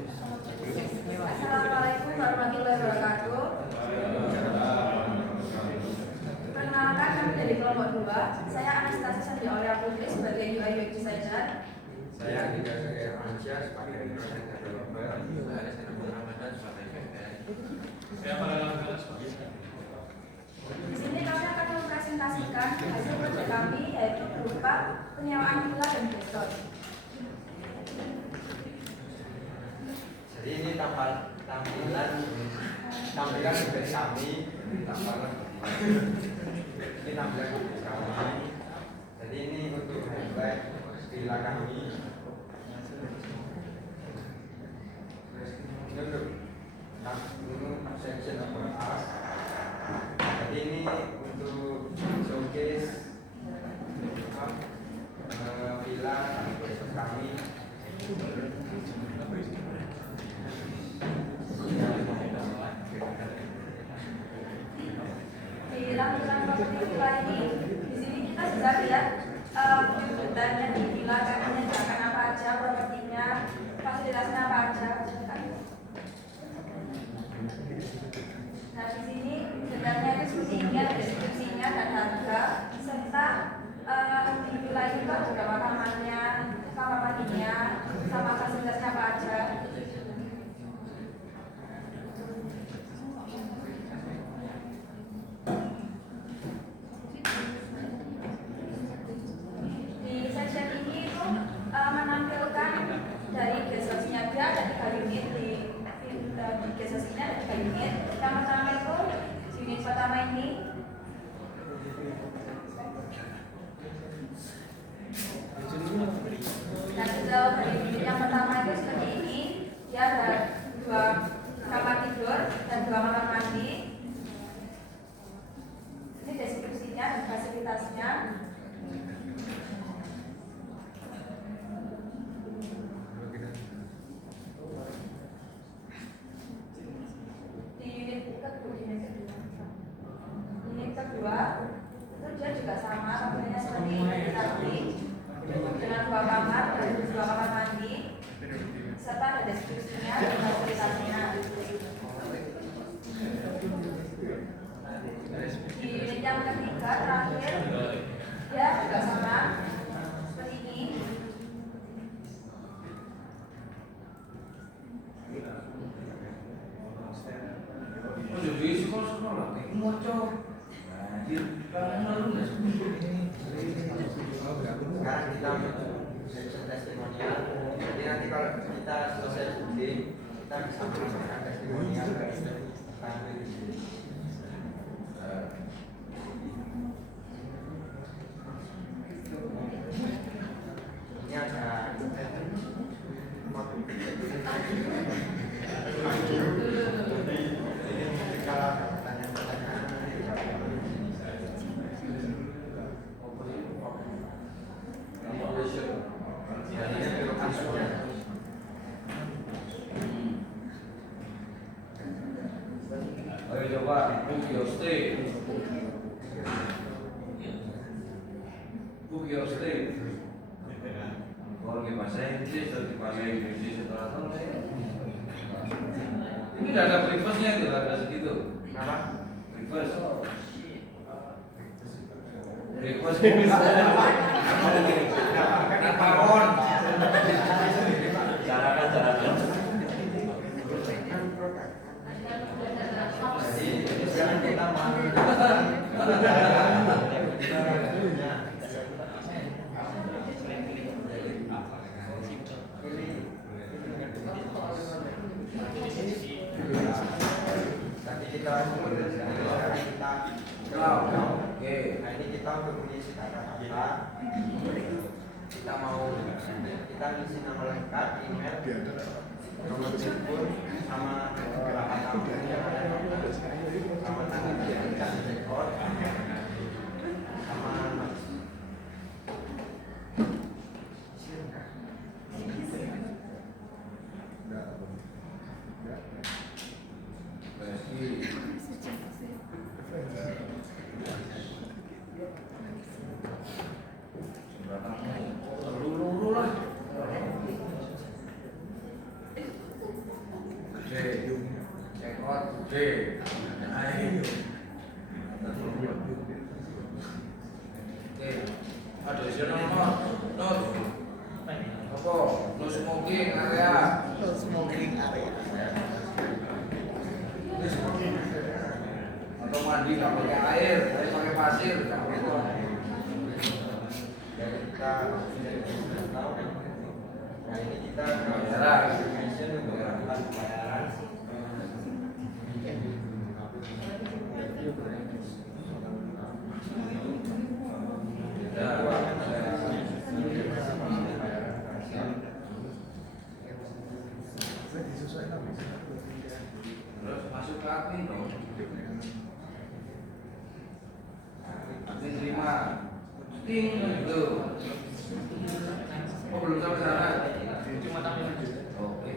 Assalamualaikum warahmatullahi wabarakatuh. Perkenalkan, kami dari kelompok 2. Saya Anastasia Sandiaulia Putri sebagai UI UX designer. Saya Andika Sebagai Manusia sebagai front-end developer. Saya Alexander Ramadan sebagai back-end. Saya Paralel sebagai Di sini kami akan mempresentasikan hasil proyek kami, yaitu berupa penyewaan villa dan gestor. Jadi ini tampilan bebas kami, ini tampilan bebas kami. Jadi ini untuk highlight villa kami. Ini untuk section number A. Jadi ini untuk showcase villa bebas kami. Di lampiran properti villa ini, di sini kita bisa lihat detailnya di villa, kayak menyediakan apa aja propertinya, fasilitasnya apa aja. Nah, di sini detailnya itu seperti ini, ada deskripsinya dan harga, serta di villa ini juga ada kamarnya, kamar mandinya, sama fasilitasnya apa aja. Di section ini itu menampilkan dari guest house-nya, dia ada 3 unit di guest house-nya ada 3 unit. Yang pertama itu unit pertama ini dan detail dari unit yang pertama itu seperti ini, dia ada 2 kamar tidur dan 2 kamar mandi. Ini deskripsinya dan fasilitasnya. Unit kedua itu dia juga sama, modelnya seperti ini tadi, dengan 2 kamar dan 2 kamar mandi, serta ada deskripsinya dan fasilitasnya. Di unit yang ketiga terakhir, dia juga sama seperti ini. Sekarang kita section testimonial. Jadi nanti kalau kita selesai syuting, kita bisa menambahkan testimonial dari tampil di sini. Ini ada kalau ada pertanyaan-pertanyaan Ayo coba book your stay. Book your stay. Kalau di bahasa Inggris atau dipakai Indonesia setelah ini tidak ada breakfastnya itu, ada segitu. apa? Breakfast. Breakfast. Kenapa on? Carakan. Jadi sekarang kita mau tadi kita nah ini kita untuk mengisi kata-kata kita mau kita ngisi nama lengkap, email, nomor telepon sama berapa tahun yang ada sama tanggal dan rekor sama Lulu lah. Oke. Ayo. Oke. Ada di sana not. Apa? No smoking area. Atau mandi nggak pakai air, tapi pakai pasir. Jadi kita tahu nah ini kita Bayaran. bayaran. Terus masuk ke admin dong. Admin terima. Ting gitu. Oh belum sampai sana. Cuma tahu. Oke.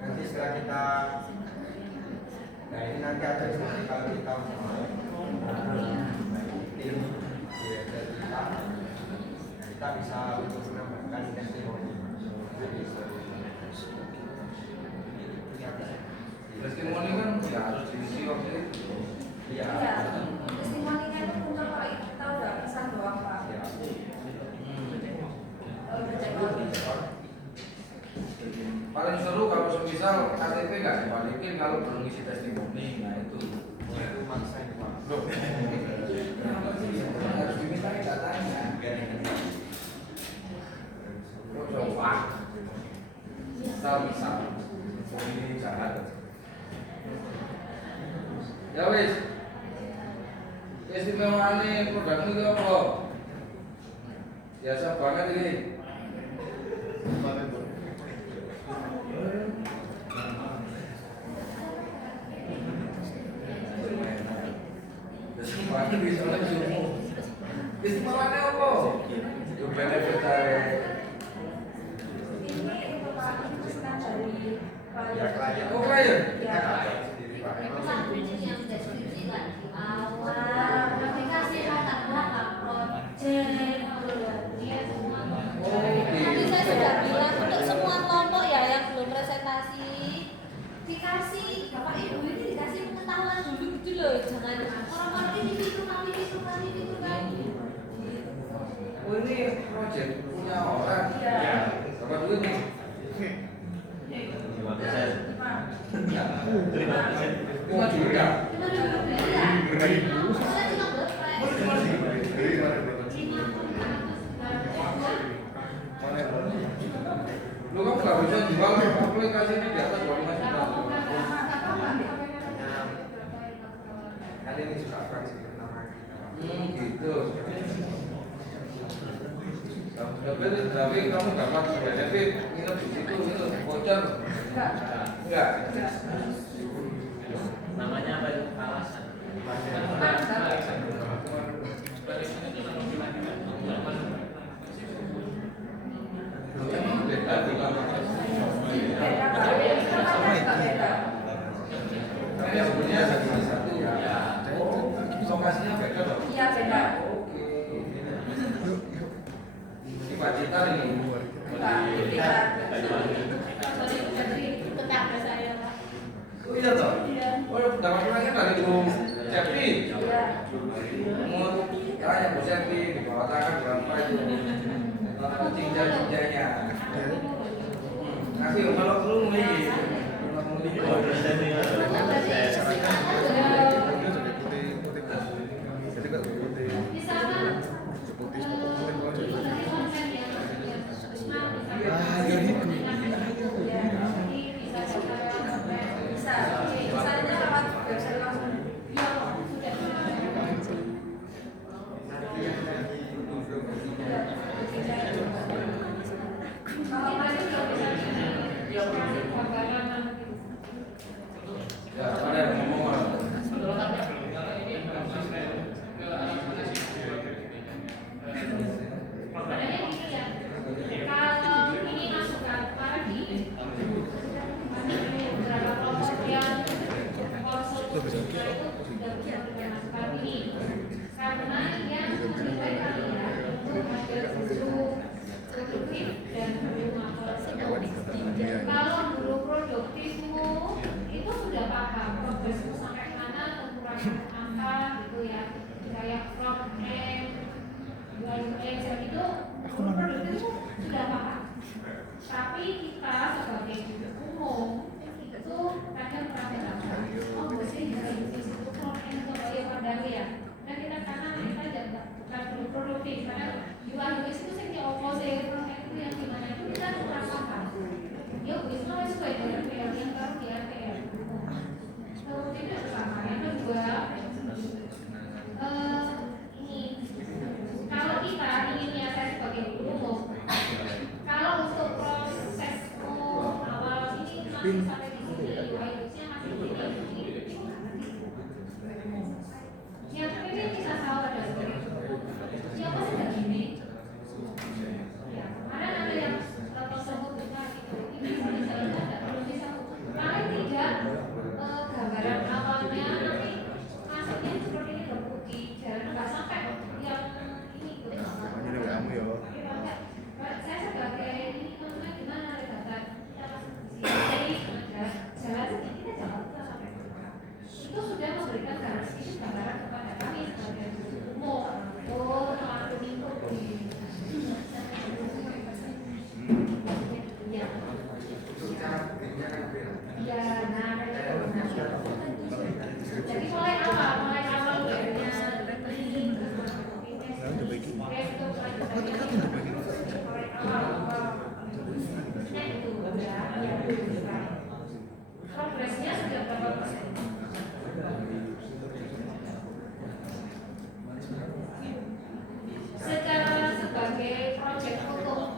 Nanti setelah kita nah ini nanti ada seperti kalau kita mau tim kita bisa untuk menambahkan testimoni. Testimoni kan ya harus diisi waktu itu. Iya. Iya, testimoninya itu muncul kalau kita udah pesan doang Pak. Ya. Kalau udah cek Paling seru kalau semisal KTP nggak dibalikin kalau belum isi testimoni, nah itu. Itu maksa ini Pak. Harus diminta datanya. Coba. Misal, ini jahat. Ya wis. Keistimewaannya produkmu itu apa? Biasa banget ini. Istimewaannya bisa lagi umum. Istimewaannya apa? Itu benefit dari ini itu Pak, pesanan dari Ya klien. Oh, klien? Iya. Sendiri Pak. yang deskripsi kan di awal nanti kasih latar belakang project dia semua nanti saya sudah bilang untuk semua kelompok ya yang belum presentasi dikasih bapak ibu ini dikasih pengetahuan dulu gitu loh, jangan orang-orang ini itu kan Oh ini project punya orang. Iya. Berapa duit nih? 5 juta. Lu kan nggak bisa jual aplikasi ini di atas 25 juta. Kalian ini suka fraksi pertama kita Pak. Gitu. Tapi kamu dapat benefit nginep di situ itu voucher. Enggak. Namanya apa itu? Alasan. Emang beda bukan? Beda Pak, kita kan juga beda. Tapi yang punya satu. Oh, lokasinya beda dong. Iya beda. Oke. Ini Pak Cita ini. Pak, kita tetangga saya pak. Oh iya toh? Iya. Oh, dapat orangnya dari Bu Cepi. Iya. Mau tanya Bu Cepi di bawah tangan berapa itu? Cinta-cintanya. Kasih kalau perlu nih. Bisa. Misalnya lewat website langsung. Kalau masih belum bisa. Ya, ada yang ngomong. karena UX itu sing diopo sih itu yang gimana itu kita kurang paham. Ya wis mau sesuai dengan PR yang baru di RPR. Kemudian yang pertama, yang kedua ini kalau kita ingin ya saya sebagai guru umum, kalau untuk proses awal ini masih sampai di sini UX-nya masih di sini. Yang ini bisa tahu ada siapa sih dari ini? Ya, kemarin ada yang tersebut besar gitu. Ini bisa ada belum bisa. Paling tidak gambaran awalnya nanti masuknya seperti ini berputih, jangan nggak sampai yang ini gitu. Saya sebagai ini maksudnya gimana redaktan? Jadi jalan sedikit aja nggak sampai. Itu sudah memberikan gambaran kepada kami sebagai umum. Oh, aku minggu ya. Ya, nah, jadi mulai awal dari progresnya sudah berapa persen? Secara sebagai proyek untuk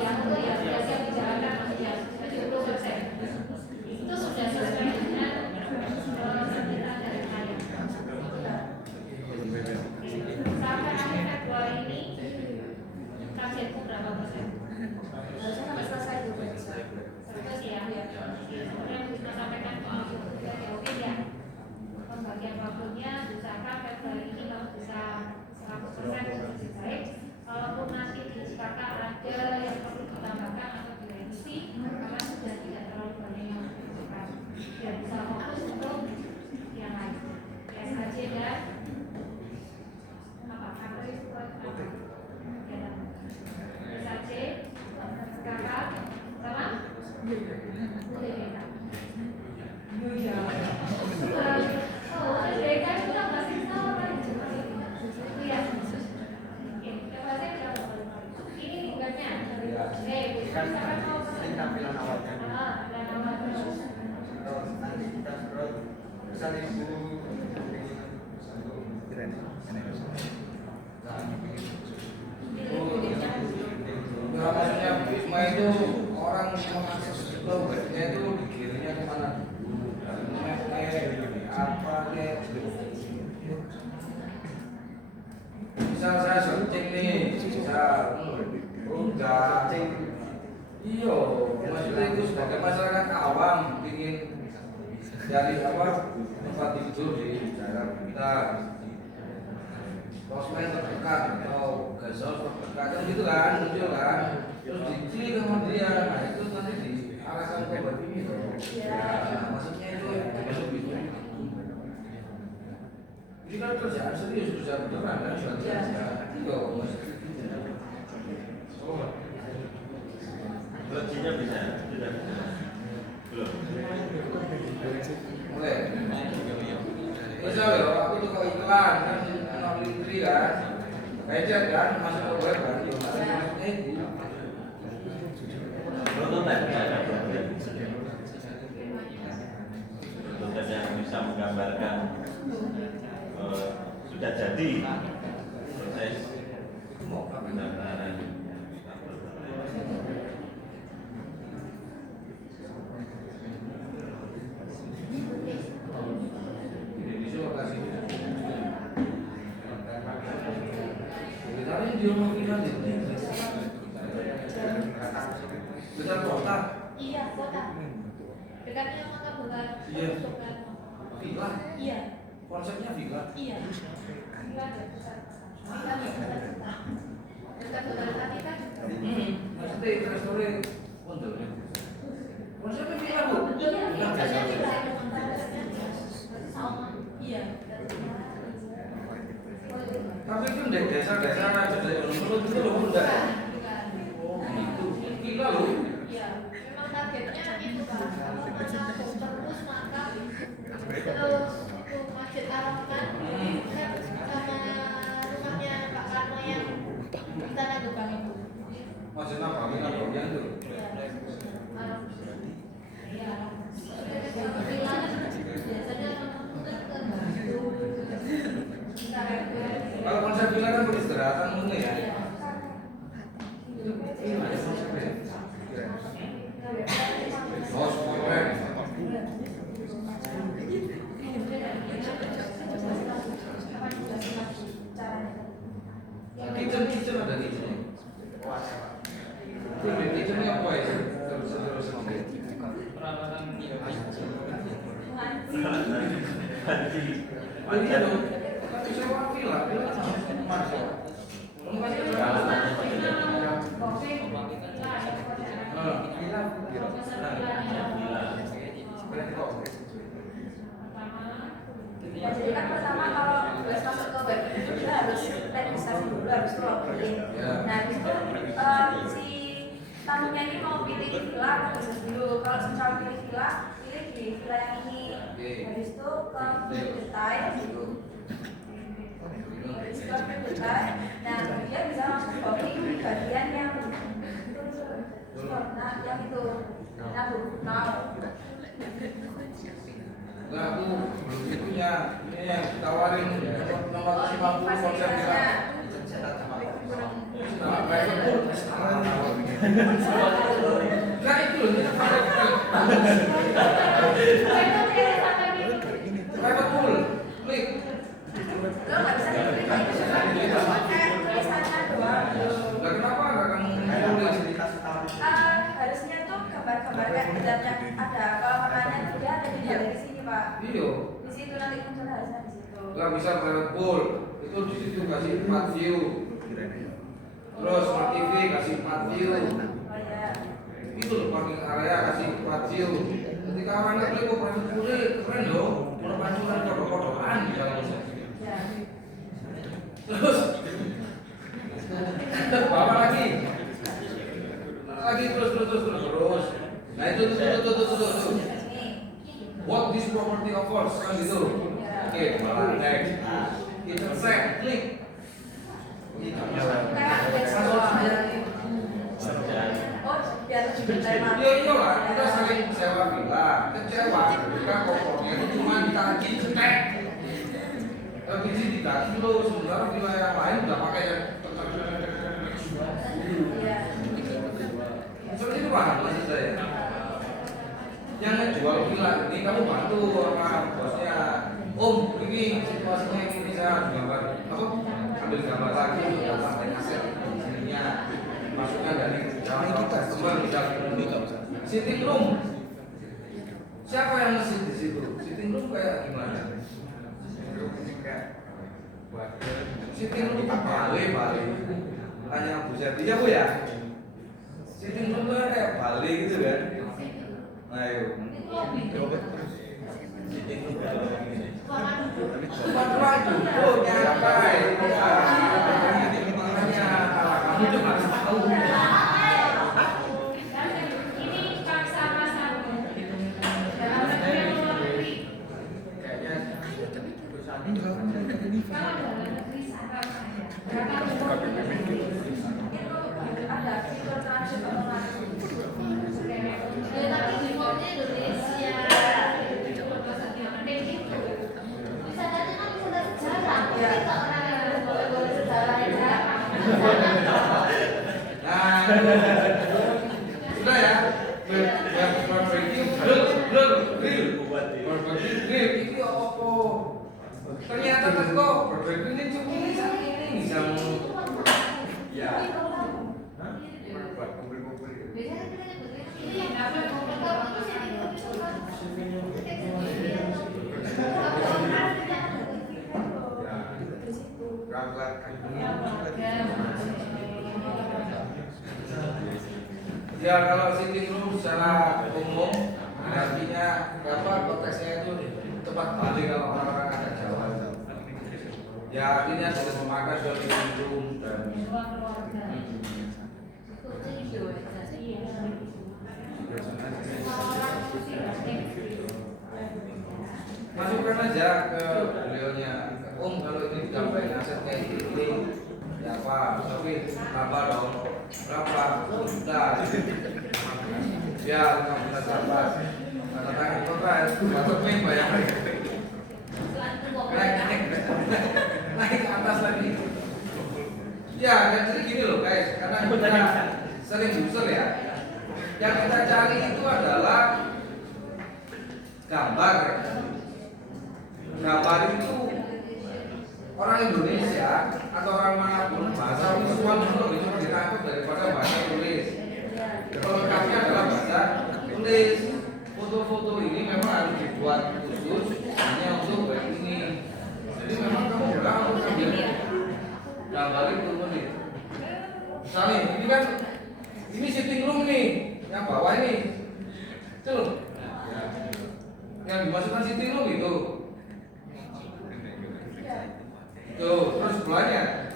ya yang dijalankan maksudnya 70%. Itu sudah sesuai dengan permintaan dari klien. Sampai akhir Februari ini targetku berapa persen? Harusnya sampai selesai juga. Terus ya, kemudian bisa sampaikan soal oke ya. Pembagian waktunya usahakan Februari ini kalau bisa 100% lebih baik. Kalaupun nanti di Jakarta ada yang perlu ditambahkan atau direvisi, karena sudah tidak terlalu banyak yang dibutuhkan. Biar bisa fokus untuk yang lain. PSAJ dan apa? PSAJ, kakak, sama? Oh, DK itu kan masih sama kan? Iya. Oke, saya berapa? Ini tugasnya. Misalkan mau tampilan awalnya. dan awal terus. Terus nanti kita scroll misalnya ibu Nah, maksudnya Wisma itu orang mengakses itu webnya itu dikirimnya kemana dulu? Map apa kayak misal saya searching nih, misal udah iya, maksudnya itu sebagai masyarakat awam ingin dari apa tempat tidur di daerah kita, posmen terdekat atau gasol terdekat kan gitu kan, muncul kan, terus diklik sama dia, nah itu nanti diarahkan ke web ini loh. Nah, maksudnya itu masuk gitu. Ini kan kerjaan serius, kerjaan beneran kan, kerjaan iya, Gajinya bisa, sudah bisa. Belum. mulai. Misal ya, aku tuh kalau iklan kan non lintri kan, budget kan masuk ke web kan, Prototipe ada prototipe. Prototipe yang bisa menggambarkan sudah jadi proses pendaftaran. Betul kota. Iya, kota. Dekatnya maka bukan Iya. bukan. Villa. Iya. Konsepnya villa. Iya. Villa dan besar. Villa dan besar. Dekat dengan tadi kan. Maksudnya restoran untuk. Konsepnya villa bu. Iya, konsepnya villa. Sama. Iya. Tapi kan dari desa-desa aja dari menurut itu loh enggak. Oh gitu. Villa loh. Iya. Memang targetnya itu kan. Kalau mana terus maka Ganti. Iya dong. Tapi sewa villa masuk. Kamu kan Ya, jadi kan pertama kalau tugas masuk ke web itu dia harus registrasi dulu, harus login. Nah, habis itu si tamunya ini mau pilih villa atau bisnis dulu. Kalau misal pilih villa, pilih di villa yang ini. Habis itu ke detail. Habis itu ke detail. Nah, dia bisa langsung copy di bagian yang nah, yang itu. Nah, now. Enggak, aku belum punya ini yang ditawarin nomor 50 konsep kita. Nah, private pool. Nah, itu loh, kita private pool. Klik. Lo nggak bisa diklik itu cuma kayak tulisannya doang. Lah kenapa enggak kamu tulis? Harusnya tuh gambar-gambar kayak benarnya ada. Kalau makanya dia ada di balik di sini Pak. Iya. Di situ nanti muncul harusnya di situ. Enggak bisa private pool. Itu di situ kasih 4 view. Terus smart TV kasih 4 view. Oh ya. Itu loh parking area kasih 4 view. Ketika orang ngeklik kok private pool keren loh. Perpancuran kode-kodean gitu. Ya. Terus bawa lagi terus. Nah itu tuh. What this property offers kan gitu. Oke, malah next. Intersect, klik. Kayak Langsung saya. oh biar lebih detail. Iya iyalah, kita saling sewa villa, kecewa ketika kopornya itu cuma ditagih cetek. LPG ditagih loh, sementara villa yang lain udah pakai yang Iya. seperti itu paham maksud saya. Yang ngejual villa ini kamu bantu sama bosnya. Om, ini situasinya ini bisa gambar apa? Ambil gambar lagi untuk datang aset sininya. Masukkan dari calon customer bisa sitting room. Siapa yang nge-sit di situ? Sitting room kayak gimana? Sitting room itu balik. Tanya Bu Seti, ya Bu ya? Sitting room itu kayak balik gitu kan? Ayo. Tempat duduk nyantai. Makanya kamu tuh harus tahu. Ini paksa pasanmu. Dalam negeri yang luar negeri. Kalau dalam negeri sama saja. Ada fitur transit otomatis. Tapi defaultnya Indonesia. Bisa saja kan sudah sejarah. Kita orang yang boleh sejarah ya. Nah, sudah ya. Grill itu apa? Ternyata teko barbecue ini cuma ini bisa ya. Ya kalau sitting room secara umum artinya apa konteksnya itu tempat balik kalau orang-orang ada Jawa. Ya artinya sudah memakai suatu sitting room dan masukkan aja ke beliaunya. Om kalau ini ditambahin asetnya ini ya apa? Tapi berapa dong? Berapa? Juta. Ya 15 tambah. Tanda tangan total. Masuk main bayar. Naik ke atas lagi. Ya, jadi gini loh guys, karena kita sering user ya. Yang kita cari itu adalah gambar. Gambar itu orang Indonesia atau orang manapun bahasa visual itu lebih cepat ditangkap daripada bahasa tulis. Kelengkapnya adalah bahasa tulis. Foto-foto ini memang harus dibuat khusus hanya untuk web gambarin turun nih. Misalnya ini kan ini sitting room nih, yang bawah ini, tuh, yang dimasukkan sitting room itu, tuh, terus sebelahnya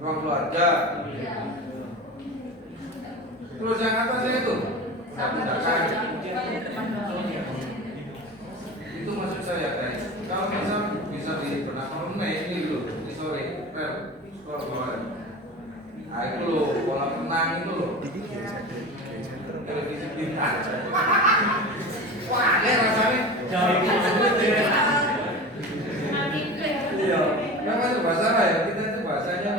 ruang keluarga, terus yang atasnya itu, tindakan. Itu maksud saya guys. Kalau bisa dibenarkan ini dulu, ini sore, sekolah kemarin. Nah itu loh, kolam renang itu loh. Televisi bintang. Wah, ini rasanya jauh iya, kan masuk bahasa apa ya? Kita itu bahasanya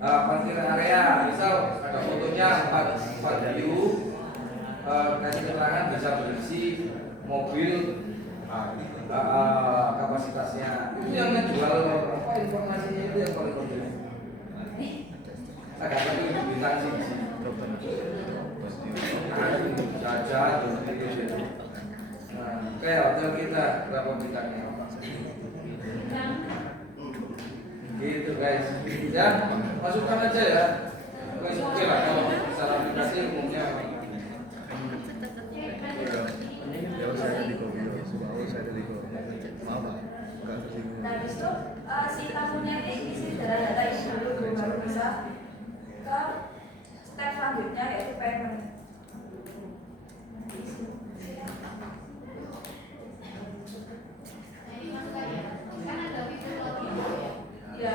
parkir area, misal ada fotonya 4 view, kasih keterangan bisa berisi mobil, kapasitasnya. Itu yang menjual apa informasinya itu yang paling penting. Agak lebih bintang sih. Caca, gitu. Kayak hotel kita berapa bintangnya? Gitu guys, ya masukkan aja ya. Oke lah kalau secara aplikasi umumnya. Nah, habis itu si tamunya ini isi data-data ini dulu baru bisa ke step selanjutnya yaitu payment. Ya.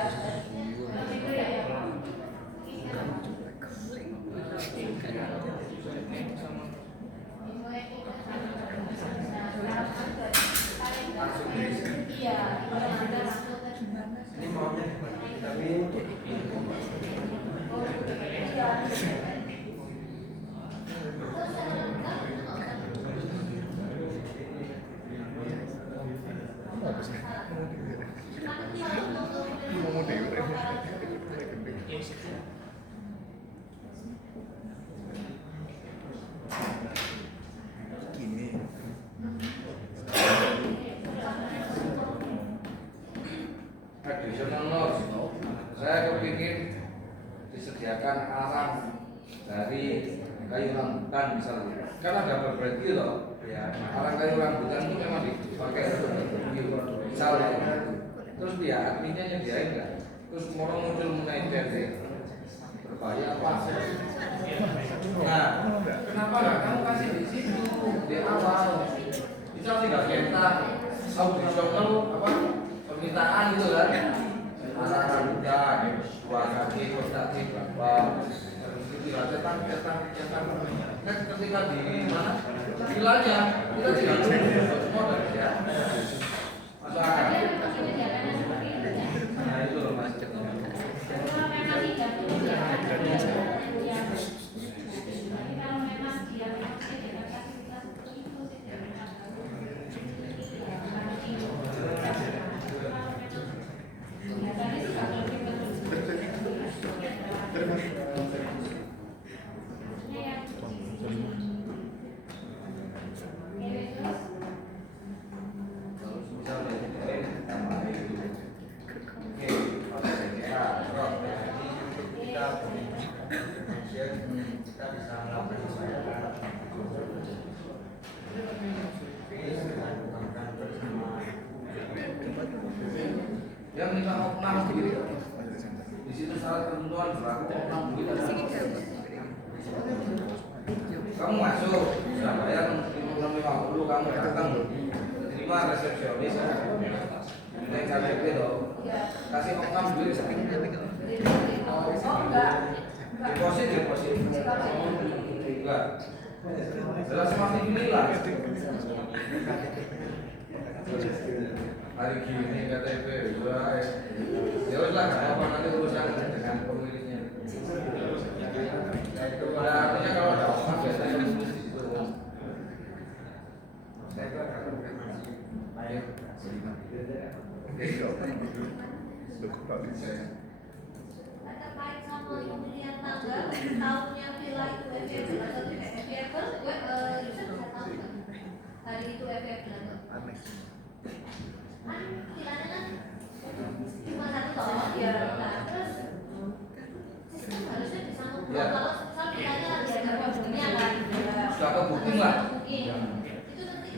Iya, Ini maunya tapi additional notes. Saya kepingin disediakan alam dari kayu rambutan misalnya. Kan ada berbagi loh. Ya, alam kayu rambutan itu memang dipakai untuk review misalnya. Terus dia adminnya nyediain nggak? Terus orang muncul mengenai berbahaya apa? Nah, kenapa nggak kamu kasih di situ di awal? Misal tinggal cetak audisional apa permintaan gitu kan? Arah rambutan, dua kaki, kaki berapa? Tinggal cetak. Kan ketika di mana? Vilanya kita tinggal semua dari ya. Masalah. Nah itu loh mas. kita bisa melakukan yang minta opnam gitu. Di situ syarat ketentuan berlaku opnam gitu. Kamu masuk, sudah bayar 650, kamu datang terima resepsionis, naik KTP loh, kasih opnam dulu. Oh enggak. Deposit. Enggak. Jelas pasti inilah. Hari gini KTP sudah ya udah apa nanti urusan dengan pemiliknya. Itu artinya kalau ada opnam biasanya tulis di situ. Terkait sama pembelian tanggal, tahunnya villa itu FF atau FF, gue bisa tahu kan? Hari itu FF berapa? Kan pilihannya kan cuma satu toh. Iya. Nah, terus sistem harusnya bisa ngubah Ya. kalau misal pilihannya lagi ada problemnya kan. Sudah kebooking lah. Kebooking. Itu nanti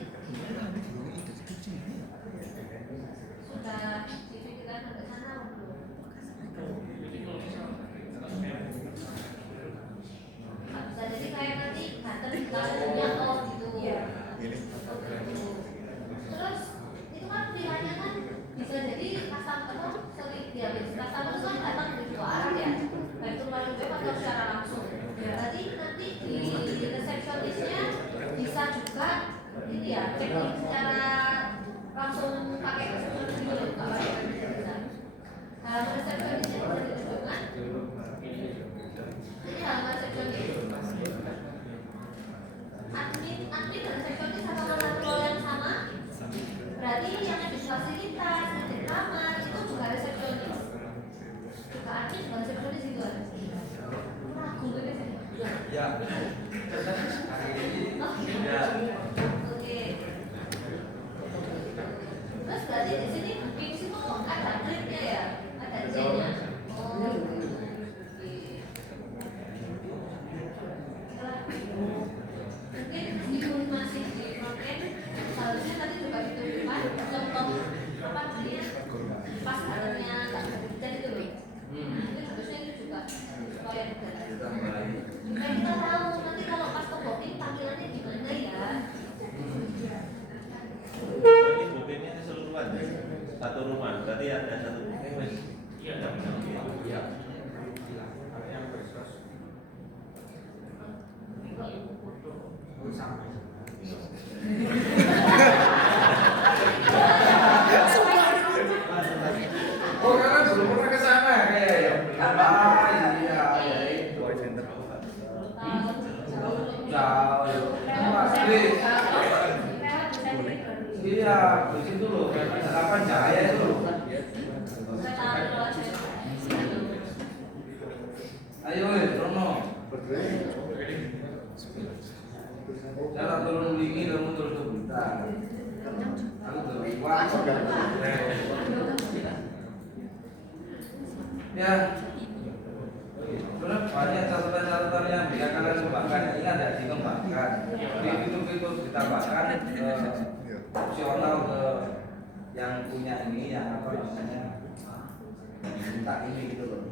sudah dipikirkan sampai sana belum? Nah, bisa jadi kayak nanti banten lagunya oh gitu. Iya. Terus itu kan pilihannya kan bisa jadi customer itu sering dia customer itu kan datang dari dua arah ya, baik itu melalui web atau secara langsung. Berarti nanti di resepsionisnya bisa juga ini ya cek secara langsung pakai resepsionis gitu loh, nggak pakai web bisa. Halaman resepsionisnya bisa ditunjukkan. Ini halaman resepsionis. Admin dan resepsionis sama role yang sama. Berarti yang ada di fasilitas, yang di kamar itu juga resepsionis. Juga admin juga resepsionis itu kan. Ragu gitu sih. Ya. Hari ini ya. Oke. Terus berarti di sini booking itu ada grade-nya ya, ada C-nya. Oh. Oke. Mungkin meskipun masih di front-end, seharusnya tadi juga ditunjukkan contoh apa namanya pas harusnya tak berbeda itu loh. Itu harusnya itu juga supaya berbeda. Supaya kita tahu nanti kalau pas ke booking tampilannya gimana ya. Ini bookingnya keseluruhan ya. Satu rumah, berarti ada satu booking wes. Iya. Ya. Yang bersos. Oh, karena belum pernah ke sana kayak ya. Ah, iya, iya itu. Jauh. Pasti. Iya, di situ loh. Harapan Jaya itu loh. Ayo, Rono. Jangan turun dingin, kamu terus sebentar. Aku terus kuat. Ya, sebenarnya banyak catatan-catatan yang bisa kalian kembangkan. Ingat ya, dikembangkan. Di fitur-fitur ditambahkan opsional ke yang punya ini, yang apa namanya, minta ini gitu loh.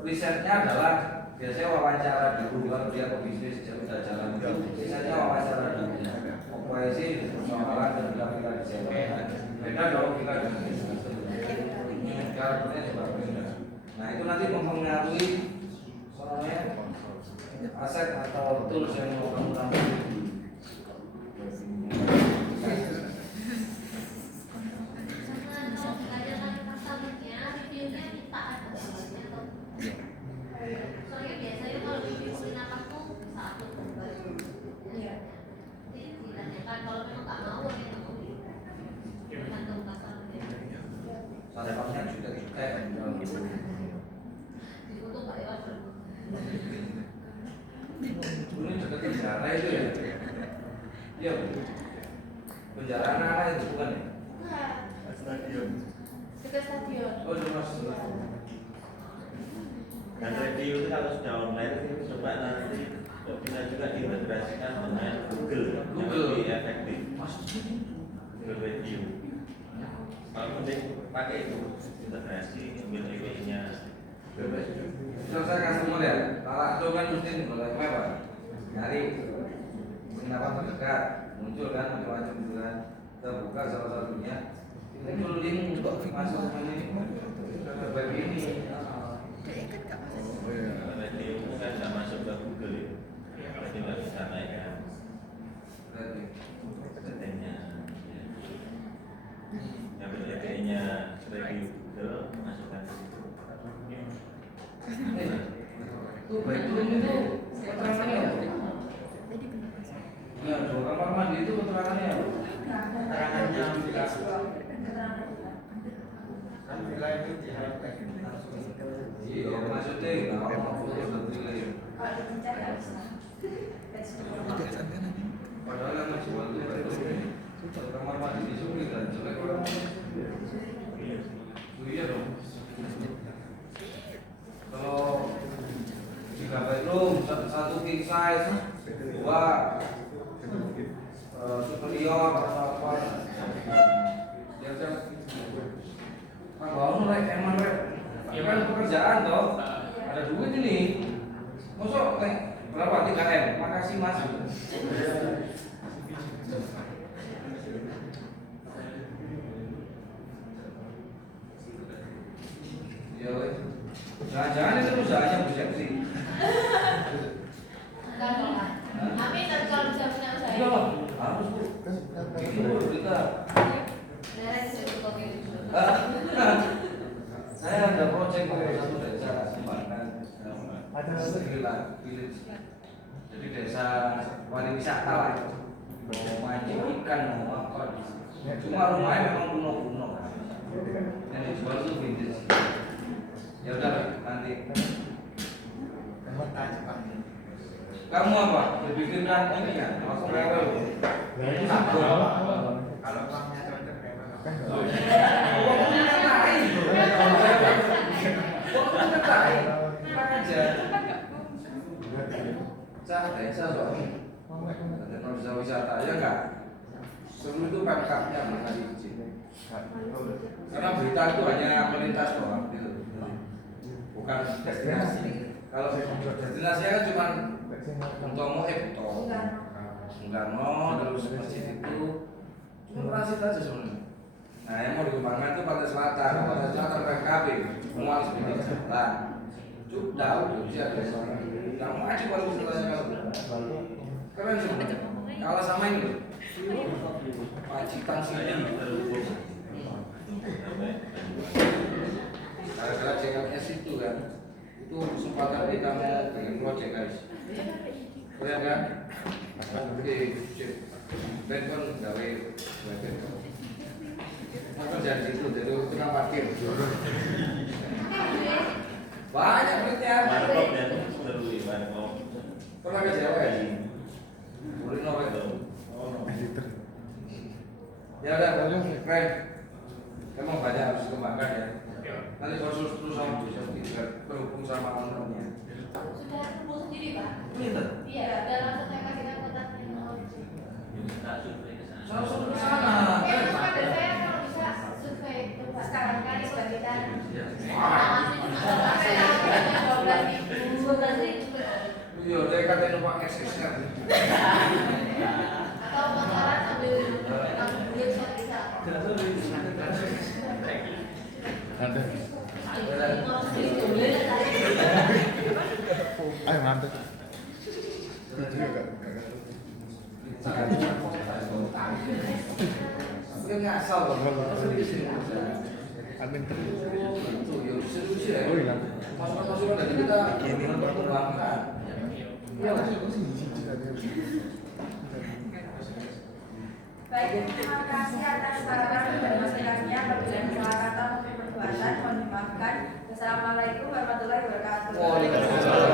Risetnya adalah biasanya wawancara dulu kalau dia pebisnis sudah jalan dulu. Risetnya wawancara dulu. Operasi persoalan dan kita desain. Beda dong kita bisnis. Karakternya juga beda. Nah itu nanti mempengaruhi soalnya aset atau tools yang mau kamu tambah. Soalnya biasanya kalau review penginapan tuh bisa upload gambar. Iya. Jadi ditanyakan kalau memang nggak mau ya nggak mau. Tergantung customer-nya. Sasarannya juga Difoto nggak ya? ini dekat penjara itu ya. Iya, Bu. Penjara anak-anak itu bukan ya? Enggak. Dekat stadion. Oh, cuma Dan review itu kalau sudah online coba nanti kita juga diintegrasikan dengan Google yang lebih efektif. Google Review. Kalau penting pakai itu integrasi ambil review-nya. selesai customer ya. Kalau itu kan mesti mulai apa? Nyari penginapan terdekat, muncul kan macam-macam gitu kan. Kita buka salah satunya, muncul link untuk masuk ke ini, ke web ini. Review itu kan tidak masuk ke Google ya. Jadi nggak bisa naik kan settingnya. Yang review-nya review Google masukkan ke situ. Tuh baik room itu keterangannya apa? Ya, 2 kamar mandi itu keterangannya apa? Keterangannya villa. Kan villa itu di high-tech langsung. Iya, maksudnya nggak mau foto dan nilai. Kalau dipencet nggak bisa. Padahal yang menjual itu bedroom, satu king size, dua superior atau apa. Ya kan. Nah, bangun rek, emang rek. Ini kan pekerjaan toh. Ada duit ini. Masuk berapa? 3 M. Makasih Mas. Ya wes. Jangan-jangan itu usahanya Bu Sepsi. Enggak dong, Pak. Tapi kalau bisa punya usaha. Iya, harus Bu. Ini Bu kita. Beres itu kok gitu. Saya ada proyek satu desa Sumbangan. Ada Sembilan village. Jadi desa pariwisata lah. Mau mancing ikan, mau apa. Cuma rumahnya memang kuno-kuno. Yang dijual itu vintage. Ya udah nanti. Kamu apa? Berpikirkan ini ya? Aku rewel. Kalau uangnya cocok memang apa? Desa soalnya ada desa wisata ya enggak sebelum itu pemkapnya mana diizin karena berita itu hanya melintas doang gitu bukan destinasi kalau destinasi kan cuma Utomo Bung Karno terus masjid itu cuma transit aja sebenarnya. Nah yang mau dikembangkan itu Pantai Selatan PKB semua harus bikin jalan sudah sih ada restoran yang maju kalau misalnya keren sih kalah sama ini Pacitan sini gara-gara CLS itu kan itu kesempatan kita mau bikin project guys boleh kan oke cek beton gawe beton aku jadi situ jadi tukang parkir banyak duitnya Markop dan terus markop. pernah ke Jawa ya boleh nolak ya udah keren emang banyak harus dikembangkan ya nanti konsul terus sama Bu Septi juga berhubung sama ownernya Sudah kumpul sendiri, Pak? gitu Iya, udah langsung saya kasihkan kontaknya. saya suruh ke sana Ya, langsung ada saya kalau bisa survei tempat sekarang kali buat kita. iya dia katanya numpak XS kan Atau motoran sambil duit saya bisa. Ayo ngantuk. Aku yang ngasal loh, masa di sini Amin. tuh ya serius ya Oh iya. masukan-masukan dari kita berkembangkan iya Baik, terima kasih atas saran dan masukannya. Apabila salah kata maupun perbuatan, mohon dimaafkan. Wassalamualaikum warahmatullahi wabarakatuh. Waalaikumsalam